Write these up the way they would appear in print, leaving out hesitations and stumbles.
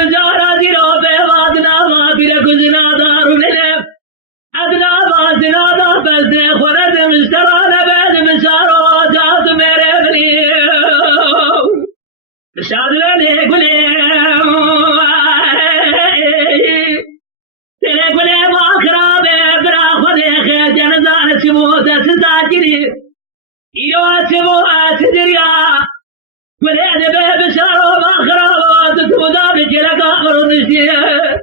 تجارة زيرو بيوادنا ما بيرك زنادا رمنا أدنى ما زنادا بس خرد مشترانا بيد مشارو جات ميري بني مشاد لي قولي تلي قولي ما خرابي برا خدي خير جنزان سموت سزاجري يو سموت سدريا ولاد باب شارو ما خرابات تمدار جلك امر نشيه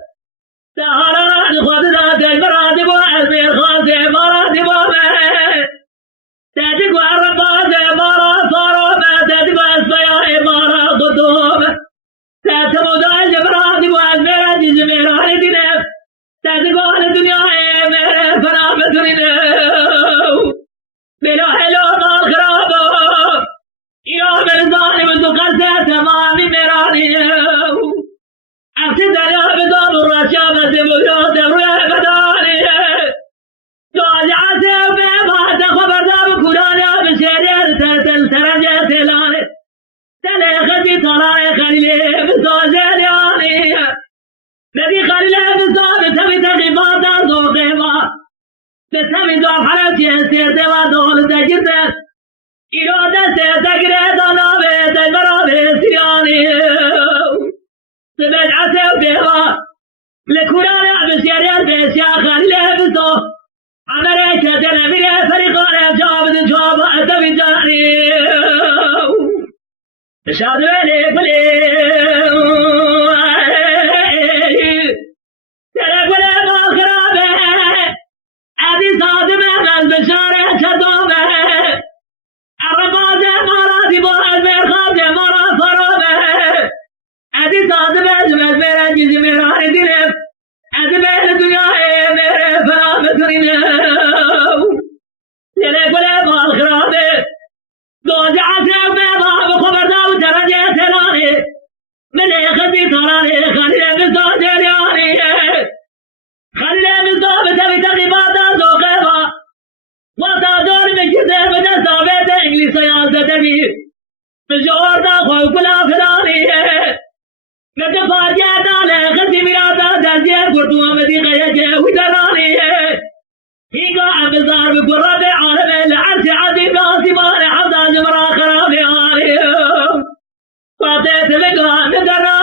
تعالى خذ ذات المراتب والبير خاصه مراتب تاتيك وعرفات مرا صاروا ما تاتيك اسبيا مرا قدوم تاتمدار المراتب والبير جزمير على دينه تاتيك على الدنيا مير فنا بدرينه بلا حلو ما خرابه يا الظالم تقسى تمامي مراني أفسد يا بدار الرشامة بيوت الرؤيا بداني توجع سيبي ما تخبر داب كرانا بشيرين تتل ترجع تلاني تليخدي طلعي خليلي بسوزي لياني الذي خليلي بسوزي تبي تغيبات ذوقيما تبي ذوق حرجي سيرتي ودول تجرتي إيراد سيتكره دلابه دلبرابه سياني سبج عسو بيها لكورانا بسياريات بيسيا خليه بسو عمره كتر ميره فريقانه جابد جاب أتبي جاني شادو لي بلي تلقلي ما خرابه عدي صادمه البشاره شدومه الرماد مراتب المرخاد مرا فرامه أدي صادم المزمر جزمير عن دينه أدمه الدنيا مير فرام ترينه للك ولا مال خرابه دوز عسى بيضا بخبر داو درجة تلاني من يخدي طلاني خلي مصاد الياني خلي مصاد تبي تغيبات ذوقها وتدور من جزء من الزابط إنجليز سياسة تبي بجور دا خوف لا فراني متفاجئ داله خدي مرادا درجة قرطوة مدي غيجة ودراني هيقا أبزار بقرب عالم العرش عظيم ناصمان حضا جمرا خراب عالي فاتت بقى مدراني